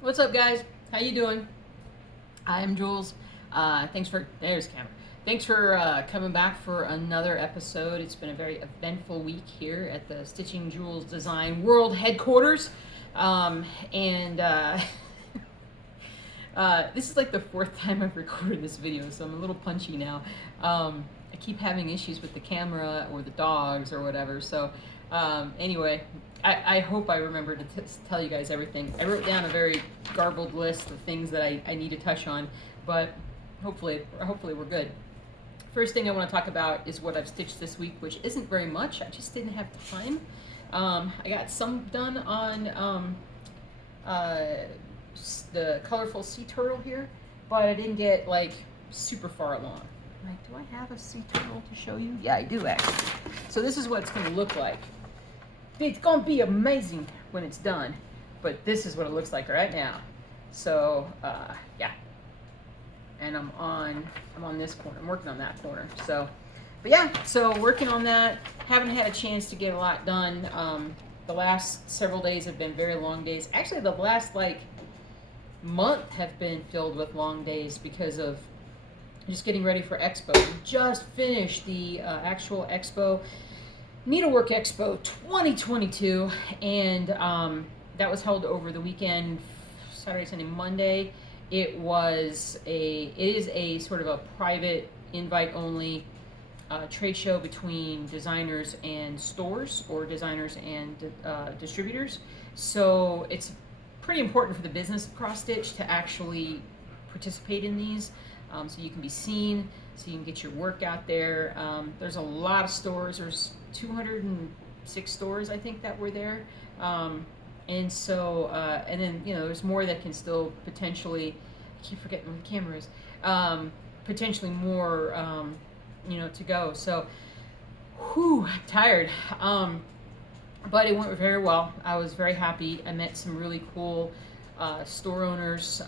What's up, guys? How you doing? I'm Jules. There's Cameron. Thanks for coming back for another episode. It's been a very eventful week here at the Stitching Jules Design World Headquarters. And This is like the fourth time I've recorded this video, so I'm a little punchy now. I keep having issues with the camera or the dogs or whatever, so anyway, I hope I remember to tell you guys everything. I wrote down a very garbled list of things that I need to touch on, but hopefully we're good. First thing I want to talk about is what I've stitched this week, which isn't very much. I just didn't have time. I got some done on the colorful sea turtle here, but I didn't get like super far along. Like, do I have a sea turtle to show you? Yeah, I do actually. So this is what it's going to look like. It's going to be amazing when it's done, but this is what it looks like right now. So yeah, and I'm on this corner. I'm working on that corner. So, but yeah, so working on that. Haven't had a chance to get a lot done. The last several days have been very long days. Actually, the last like month have been filled with long days because of just getting ready for Expo. We just finished the actual Expo, Needlework Expo 2022, and that was held over the weekend, Saturday, Sunday, Monday. It is a sort of a private, invite-only trade show between designers and stores, or designers and distributors. So it's pretty important for the business of cross stitch to actually participate in these, so you can be seen, so you can get your work out there. There's a lot of stores. There's 206 stores, I think, that were there, and so and then there's more that can still potentially. I keep forgetting where the camera is. Potentially more, to go. So, I'm tired. But it went very well. I was very happy. I met some really cool store owners,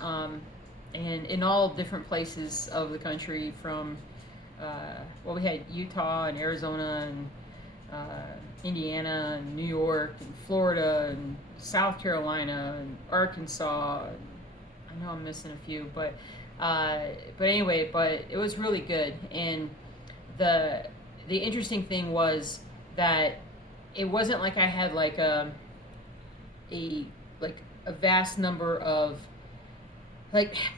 and in all different places of the country, from we had Utah and Arizona and Indiana and New York and Florida and South Carolina and Arkansas. And I know I'm missing a few, but anyway, but it was really good. And the interesting thing was that it wasn't like I had like a vast number of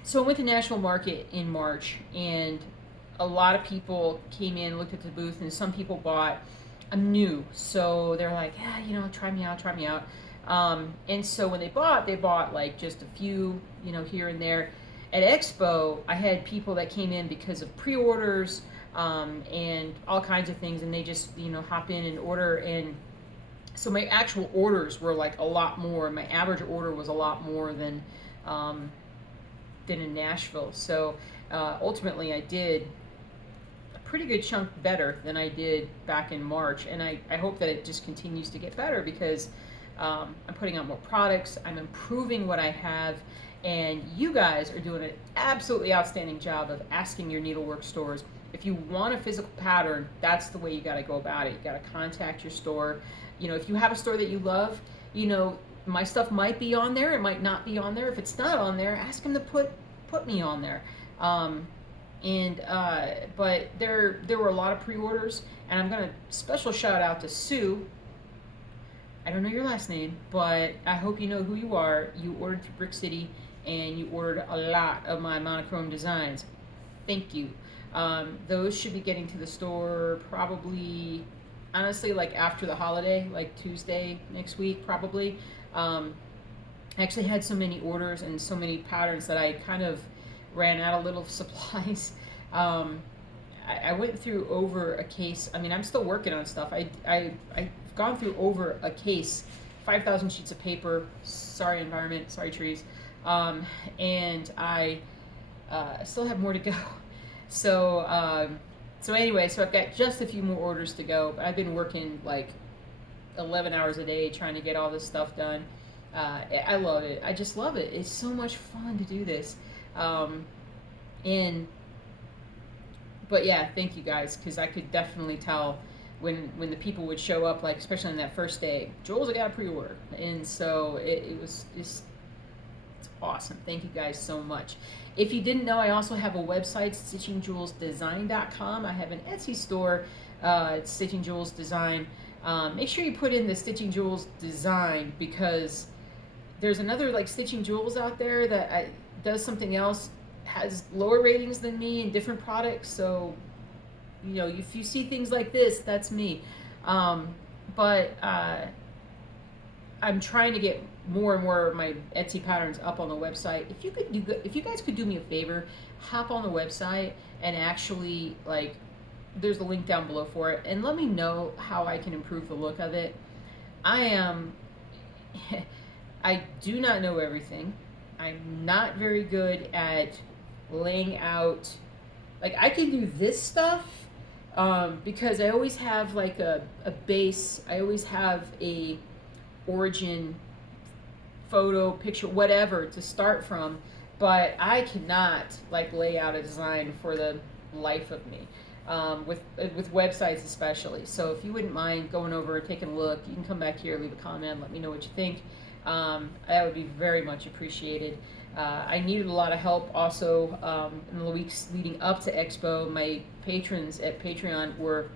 so I went to National Market in March, and a lot of people came in, looked at the booth, and some people bought. I'm new, so they're like, yeah, try me out. And so when they bought like just a few, here and there. At Expo, I had people that came in because of pre-orders, and all kinds of things, and they just hop in and order. And so my actual orders were like a lot more. My average order was a lot more than in Nashville. So ultimately I did a pretty good chunk better than I did back in March, and I hope that it just continues to get better, because I'm putting out more products, I'm improving what I have, and you guys are doing an absolutely outstanding job of asking your needlework stores. If you want a physical pattern, that's the way you got to go about it. You got to contact your store. If you have a store that you love, my stuff might be on there, it might not be on there. If it's not on there, ask them to put me on there. But there were a lot of pre-orders, and I'm gonna special shout out to Sue. I don't know your last name, but I hope you know who you are. You ordered through Brick City, and you ordered a lot of my monochrome designs. Thank you. Those should be getting to the store probably, honestly, like after the holiday, like Tuesday next week, probably. I actually had so many orders and so many patterns that I kind of ran out of little supplies. I went through over a case. I mean, I'm still working on stuff. I've gone through over a case, 5,000 sheets of paper. Sorry, environment. Sorry, trees. And I still have more to go. So anyway, so I've got just a few more orders to go. But I've been working like 11 hours a day trying to get all this stuff done. I love it. I just love it. It's so much fun to do this. But yeah, thank you guys, because I could definitely tell when the people would show up, like especially on that first day, Jules, I got a pre-order, and so it was just It's awesome. Thank you guys so much. If you didn't know, I also have a website, stitchingjewelsdesign.com. I have an Etsy store, it's Stitching Jewels Design. Make sure you put in the Stitching Jewels Design, because there's another like Stitching Jewels out there that does something else, has lower ratings than me in different products. So, you know, if you see things like this, that's me. But I'm trying to get more and more of my Etsy patterns up on the website. If you guys could do me a favor, hop on the website and actually, like, there's a link down below for it, and let me know how I can improve the look of it. I do not know everything. I'm not very good at laying out, like, I can do this stuff because I always have like a base. I always have a origin photo, picture, whatever to start from, but I cannot like lay out a design for the life of me, with websites especially. So if you wouldn't mind going over and taking a look, you can come back here, leave a comment, let me know what you think. That would be very much appreciated. I needed a lot of help also in the weeks leading up to Expo. My patrons at Patreon were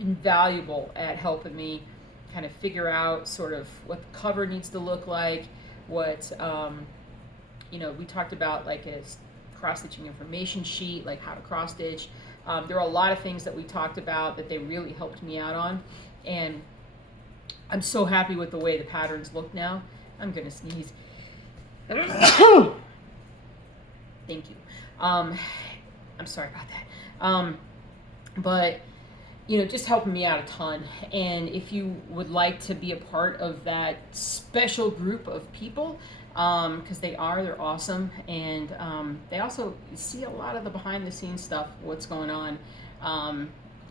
invaluable at helping me kind of figure out sort of what the cover needs to look like, what, you know, we talked about like a cross-stitching information sheet, like how to cross-stitch. There are a lot of things that we talked about that they really helped me out on, and I'm so happy with the way the patterns look now. I'm gonna sneeze. Thank you. I'm sorry about that. But you know, just helping me out a ton. And if you would like to be a part of that special group of people, because they're awesome, and they also see a lot of the behind the scenes stuff, what's going on.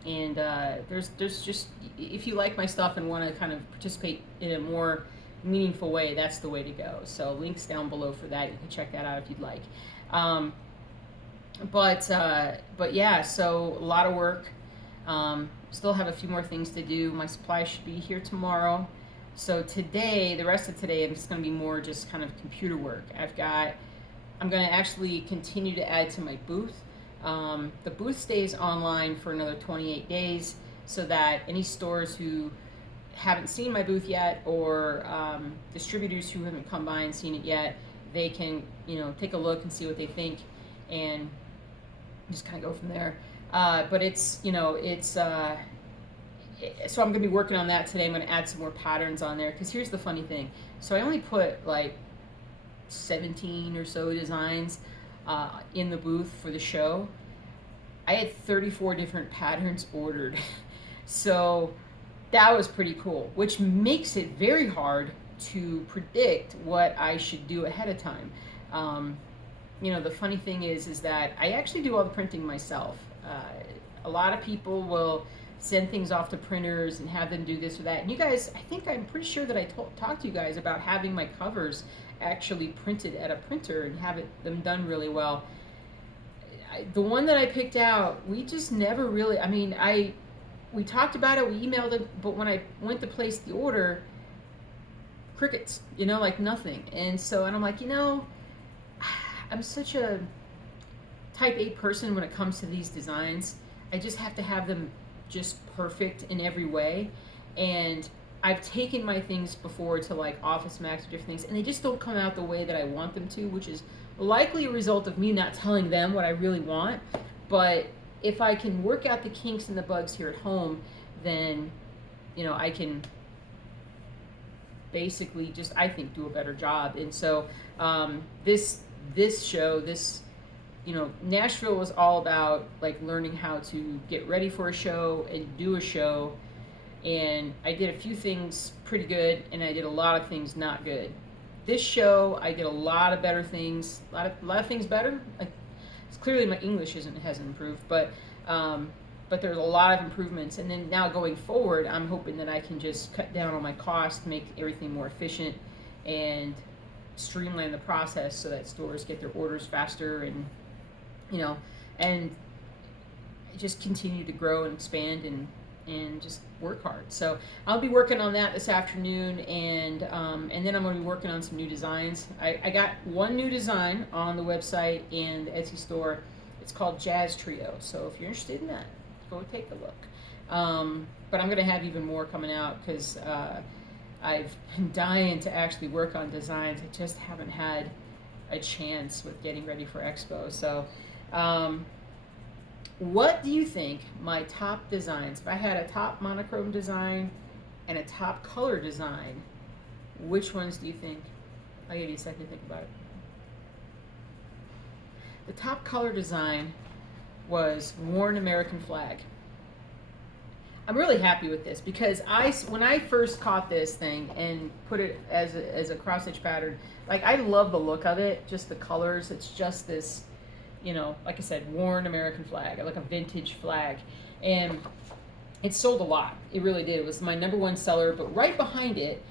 And there's just, if you like my stuff and want to kind of participate in a more meaningful way, that's the way to go. So links down below for that. You can check that out if you'd like. But yeah, so a lot of work. Still have a few more things to do. My supplies should be here tomorrow. So today, the rest of today, I'm just going to be more just kind of computer work. I'm going to actually continue to add to my booth. The booth stays online for another 28 days, so that any stores who haven't seen my booth yet, or distributors who haven't come by and seen it yet, they can, you know, take a look and see what they think, and just kind of go from there. But it's, you know, it's, so I'm going to be working on that today. I'm going to add some more patterns on there, because here's the funny thing. So I only put like 17 or so designs in the booth for the show. I had 34 different patterns ordered. So that was pretty cool, which makes it very hard to predict what I should do ahead of time. You know, the funny thing is that I actually do all the printing myself. A lot of people will send things off to printers and have them do this or that. And you guys, I'm pretty sure that I talked to you guys about having my covers actually printed at a printer and have them done really well. The one that I picked out, we just never really, I mean, we talked about it, we emailed it, but when I went to place the order, crickets, you know, like nothing. And I'm like, you know, I'm such a type A person when it comes to these designs. I just have to have them just perfect in every way. And I've taken my things before to like Office Max or different things, and they just don't come out the way that I want them to, which is likely a result of me not telling them what I really want. But if I can work out the kinks and the bugs here at home, then, you know, I can basically just, I think, do a better job. And so this show, you know, Nashville was all about like learning how to get ready for a show and do a show. And I did a few things pretty good, and I did a lot of things not good. This show, I did a lot of better things, a lot of things better. It's clearly my English hasn't improved, but there's a lot of improvements. And then now going forward, I'm hoping that I can just cut down on my costs, make everything more efficient, and streamline the process so that stores get their orders faster, and, you know, and just continue to grow and expand and and just work hard. So I'll be working on that this afternoon, and then I'm going to be working on some new designs. I got one new design on the website and the Etsy store. It's called Jazz Trio. So if you're interested in that, go take a look. But I'm going to have even more coming out because I've been dying to actually work on designs. I just haven't had a chance with getting ready for Expo. So what do you think my top designs, if I had a top monochrome design and a top color design, which ones do you think? I'll give you a second to think about it. The top color design was Worn American Flag. I'm really happy with this because when I first caught this thing and put it as a cross stitch pattern, like I love the look of it, just the colors. It's just this, you know, like I said, worn American flag, like a vintage flag. And it sold a lot. It really did. It was my #1 seller, but right behind it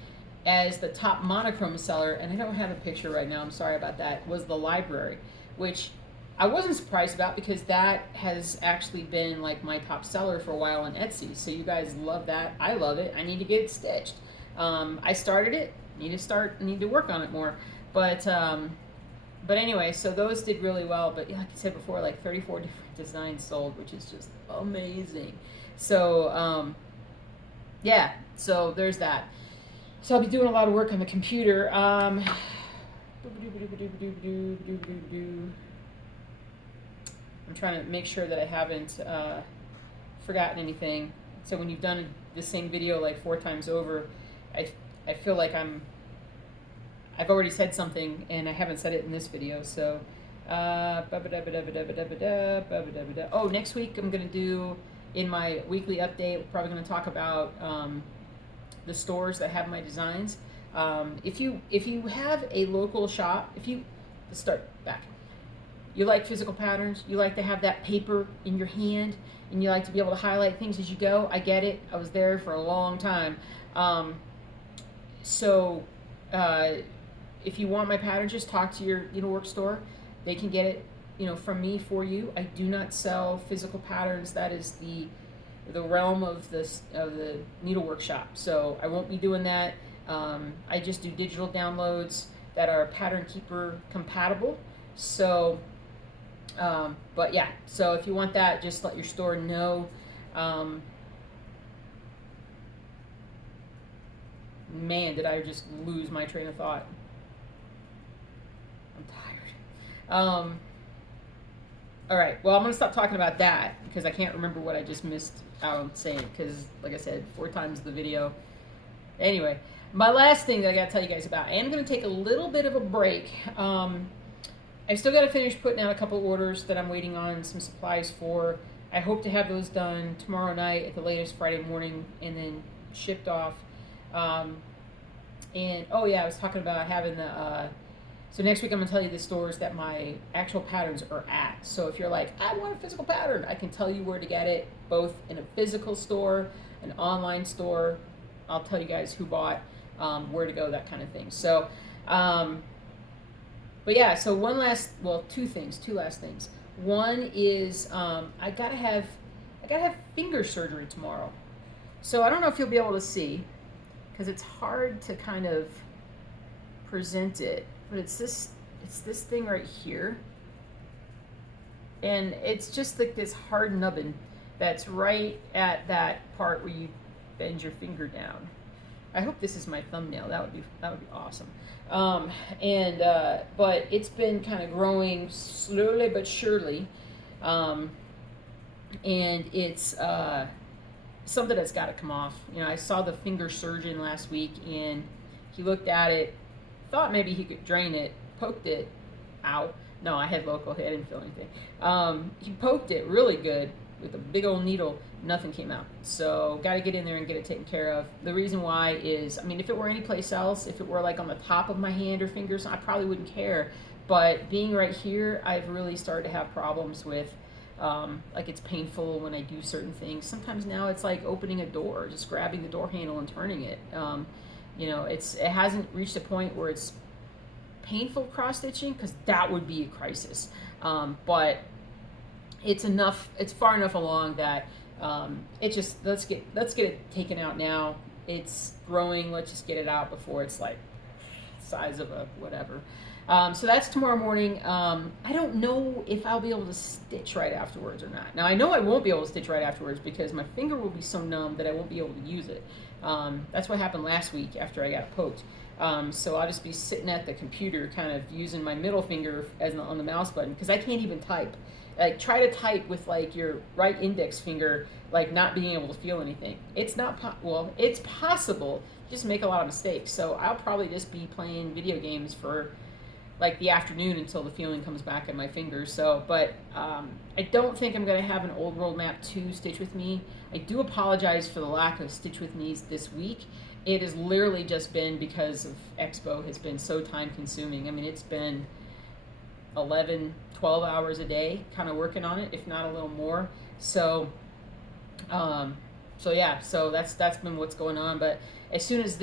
as the top monochrome seller, and I don't have a picture right now, I'm sorry about that, was the library, which I wasn't surprised about because that has actually been like my top seller for a while on Etsy. So you guys love that. I love it. I need to get it stitched. I started it. Need to work on it more. But anyway, so those did really well. But like I said before, like 34 different designs sold, which is just amazing. So yeah, so there's that. So I'll be doing a lot of work on the computer. I'm trying to make sure that I haven't forgotten anything. So when you've done the same video like 4 times over, I feel like I've already said something and I haven't said it in this video. So oh, next week I'm gonna do, in my weekly update, we're probably gonna talk about the stores that have my designs. If you have a local shop, let's start back. You like physical patterns, you like to have that paper in your hand, and you like to be able to highlight things as you go. I get it. I was there for a long time. If you want my pattern, just talk to your Needlework store. They can get it, from me for you. I do not sell physical patterns. That is the realm of the Needlework shop. So I won't be doing that. I just do digital downloads that are Pattern Keeper compatible. So, but yeah, so if you want that, just let your store know. Man, did I just lose my train of thought. I'm tired. All right, well, I'm going to stop talking about that because I can't remember what I just missed out on saying because, like I said, 4 times the video. Anyway, my last thing that I got to tell you guys about, I am going to take a little bit of a break. I still got to finish putting out a couple orders that I'm waiting on some supplies for. I hope to have those done tomorrow night at the latest, Friday morning, and then shipped off. And oh yeah, I was talking about having the so next week I'm gonna tell you the stores that my actual patterns are at. So if you're like, I want a physical pattern, I can tell you where to get it, both in a physical store, an online store. I'll tell you guys who bought, where to go, that kind of thing. So but yeah, so two last things. One is I gotta have finger surgery tomorrow. So I don't know if you'll be able to see, because it's hard to kind of present it, but it's this thing right here. And it's just like this hard nubbin that's right at that part where you bend your finger down. I hope this is my thumbnail. That would be awesome. But it's been kind of growing slowly but surely, and it's something that's got to come off. I saw the finger surgeon last week, and he looked at it, thought maybe he could drain it, poked it. Ow! No, I had local. I didn't feel anything. He poked it really good with a big old needle. Nothing came out. So got to get in there and get it taken care of. The reason why is, if it were any place else, if it were like on the top of my hand or fingers, I probably wouldn't care. But being right here, I've really started to have problems with, like it's painful when I do certain things. Sometimes now it's like opening a door, just grabbing the door handle and turning it. It hasn't reached a point where it's painful cross stitching, because that would be a crisis. But it's far enough along that It just, let's get it taken out now. It's growing. Let's just get it out before it's like size of a whatever. So that's tomorrow morning. I don't know if I'll be able to stitch right afterwards or not. Now I know I won't be able to stitch right afterwards because my finger will be so numb that I won't be able to use it. That's what happened last week after I got poked. So I'll just be sitting at the computer kind of using my middle finger as on the mouse button because I can't even type. Like try to type with like your right index finger, like not being able to feel anything. It's not, well, it's possible, just make a lot of mistakes. So I'll probably just be playing video games for like the afternoon until the feeling comes back in my fingers. So, but I don't think I'm going to have an Old World Map 2 Stitch With Me. I do apologize for the lack of Stitch With Me's this week. It has literally just been because of Expo has been so time consuming. I mean, it's been 11, 12 hours a day kind of working on it, if not a little more. So, yeah, so that's been what's going on. But as soon as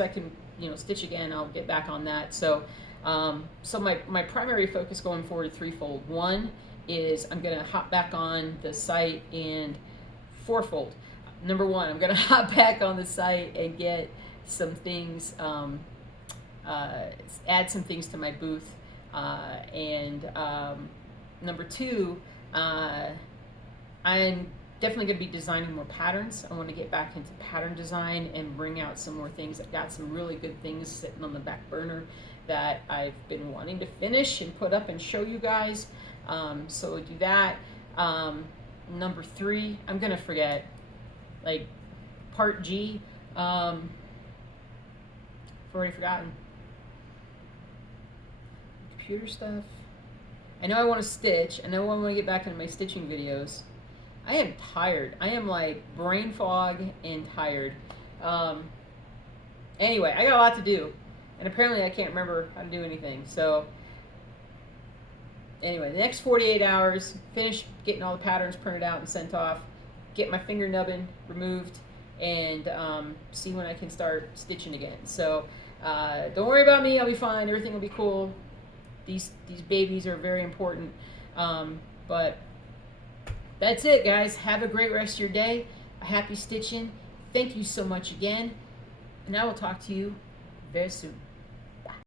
I can, stitch again, I'll get back on that. So, so my primary focus going forward is threefold. One is I'm going to hop back on the site and fourfold. Number one, I'm going to hop back on the site and get some things, add some things to my booth. And number two, I'm definitely going to be designing more patterns. I want to get back into pattern design and bring out some more things. I've got some really good things sitting on the back burner that I've been wanting to finish and put up and show you guys. So we'll do that. Number three, I'm going to forget, like part G, I've already forgotten. Computer stuff. I know I want to stitch. I know I want to get back into my stitching videos. I am tired. I am like brain fog and tired. Anyway, I got a lot to do. And apparently I can't remember how to do anything. So anyway, the next 48 hours, finish getting all the patterns printed out and sent off, get my finger nubbin removed, and see when I can start stitching again. So don't worry about me. I'll be fine. Everything will be cool. These babies are very important. But that's it, guys. Have a great rest of your day. A happy stitching. Thank you so much again. And I will talk to you very soon.